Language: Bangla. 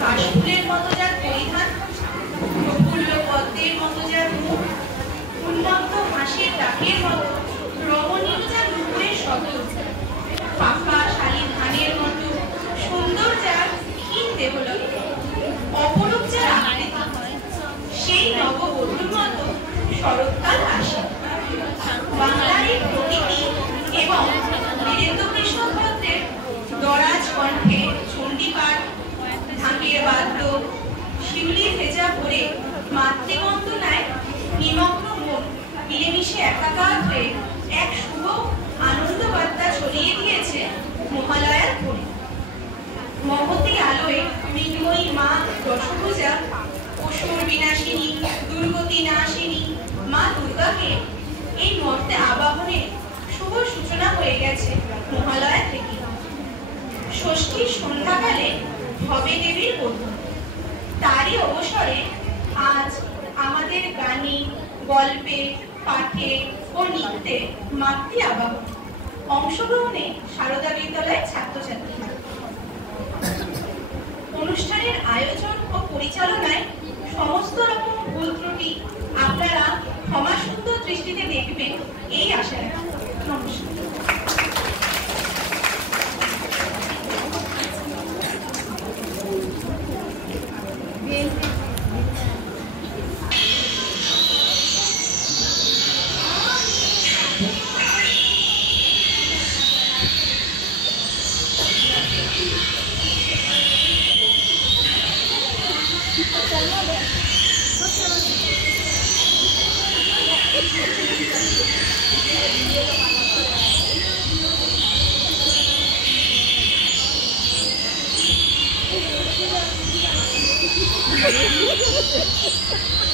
কাশফুলের মতো যার পরিধান, প্রফুল্ল পদ্মের মতো যার মুখ, উন্মত্ত হাসির ডাকের মতো রমণীয় যার রূপের শব্দ, পাকা শালী ধানের মতো সুন্দর যার ক্ষীণ দেহলয়, অপরূপ যার আকৃতি, সেই নববধূর মতো শরৎকাল আসে। বাংলার এই প্রকৃতি এবং বীরেন্দ্র কৃষ্ণ ভদ্রের দরাজ কণ্ঠে চণ্ডীপাঠ, ঢাকের বাদ্য, শিউলি ভেজা ভরে মাতৃবন্দনায় নিমগ্ন মন মিলেমিশে একাকার হয়ে এক শুভ আনন্দ বার্তা ছড়িয়ে দিয়েছে মহালয়ার ভোরে। মহতী আলোয় মৃন্ময়ী মা দশভুজা, অসুর বিনাশিনী, দুর্গতি নাশিনী মা দুর্গাকে এই মর্তে আবাহনের শুভ সূচনা হয়ে গেছে মহালয়া থেকে। ষষ্ঠীর সন্ধ্যাকালে হবে দেবীর বোধন। তারই অবসরে আজ আমাদের গানে, গল্পে, পাঠে ও নৃত্যে মাতৃ আবাহন। অংশগ্রহণে সারদা বিদ্যালয়ের ছাত্রছাত্রীরা। অনুষ্ঠানের আয়োজন ও পরিচালনায় সমস্ত রকম ভুল ত্রুটি আপনারা ক্ষমা সুন্দর দৃষ্টিতে দেখবেন এই আশা রাখি। নমস্কার। Thank you.